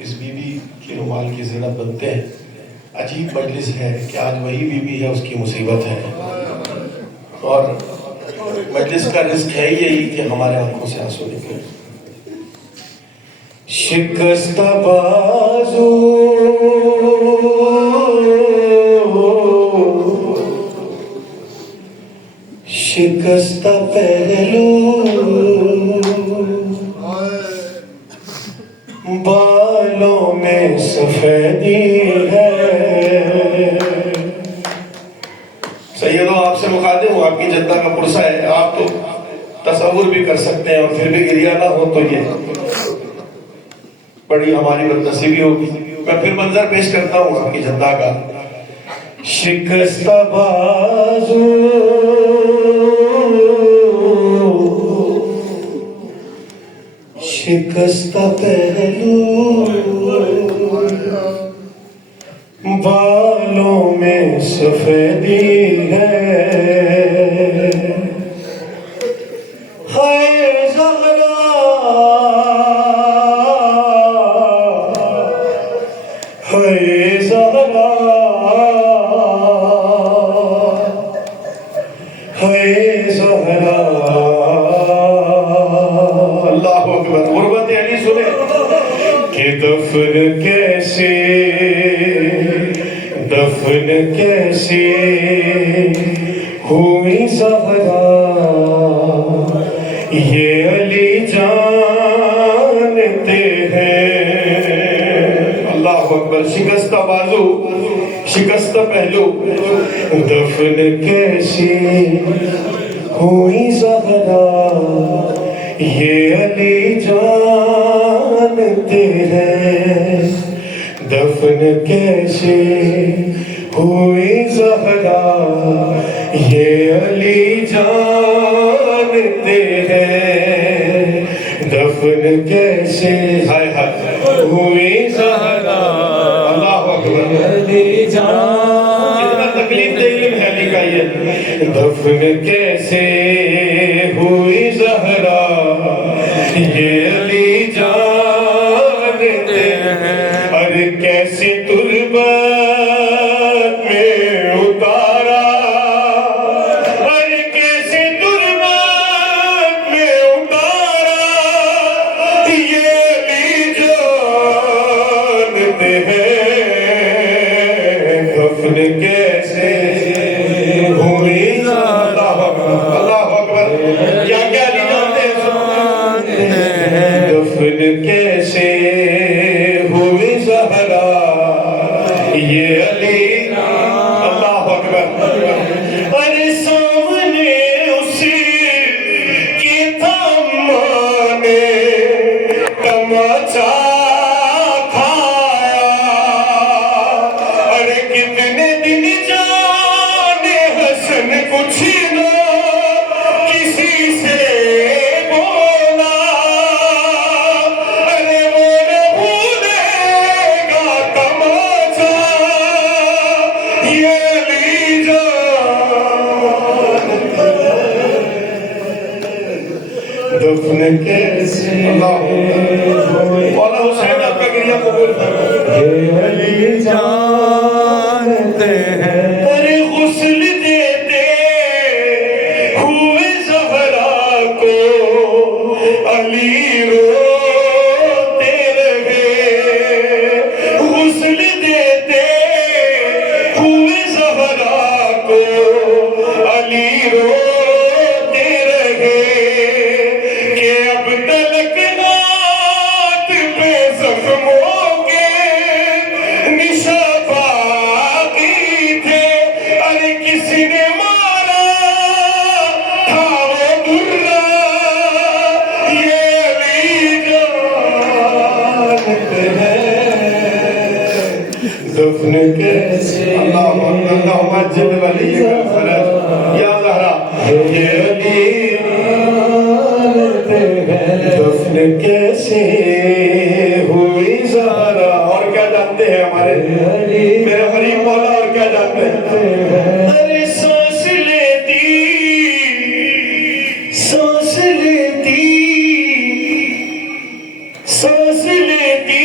Us be be کے رومال کی زینت بنتے ہیں. عجیب مجلس ہے کہ آج وہی بی بی ہے، اس کی مصیبت ہے. اور مجلس کا رزق ہے یہی کہ ہمارے آنکھوں سے آنسو نکلے. شکستہ بازو شکستہ پہلو بالوں میں سفیدی ہے. سیدو آپ سے مخاطب ہوں، آپ کی جدہ کا پرسہ ہے. آپ تو تصور بھی کر سکتے ہیں اور پھر بھی گریہ نہ ہو تو یہ بڑی ہماری بدنصیبی ہوگی. میں پھر منظر پیش کرتا ہوں آپ کی جدہ کا. شکستہ بازو شکستہ پہلو بالوں میں سفیدی ہے. ہے زہرا ہے زہرا ہے زہرا. اللہ اکبر. غربت علی سنے کہ دفن کیسے ہوئی زہرا یہ علی جانتے ہیں. اللہ اکبر. شکستہ بازو شکستہ پہلو دفن کیسے ہوئی زہرا یہ علی جانتے ہیں. دفن کیسے ہوئی زہرا یہ علی جانتے ہیں. دفن کیسے ہوئی زہرا. اللہ اکبر. علی جان کتنا تکلیف دہ علم ہے علی کا یہ. دفن کیسے ہوئی زہرا یہ علی جانتے ہیں. ارے کیسے تربت میں اتارا ارے کیسے تربت میں اتارا یہ علی جانتے ہیں. دفن کیسے ہوئی. اللہ اکبر. کیا کیا علی جانتے ہیں. دفن کیسے ہوئی زہرا یہ علی. اللہ اکبر. ارے سامنے اسی کی تھا ماں نے تماچا کھایا. ارے کتنے دن جانے حسن کچھ نہ کسی سے بولا. ارے وہ نہ بھولے گا تماچا یہ علی جانتے ہیں. دفن کیسے مولا حسین آپ کا گریہ قبول فرمائے. یہ علی جانتے ہیں. ارے غسل دیتے ہوئے زہرا کو علی روتے رہے. غسل دیتے ہوئے زہرا کو علی روتے رہے کہ اب تلک نات پہ زخموں کے نشاں باقی تھے. ارے کس نے مارا تھا وہ درہ یہ علی جانتے ہیں. دفن کیسے. اللہ اللہم اجل ولی کا فرج یا زہرا یہ علی جانتے ہیں. دفن کیسے ہوئی زہرا. اور کیا جانتے ہیں ہمارے میرے غریب مولا. اور کیا جانتے ہیں. ارے سانس لیتی سانس لیتی سانس لیتی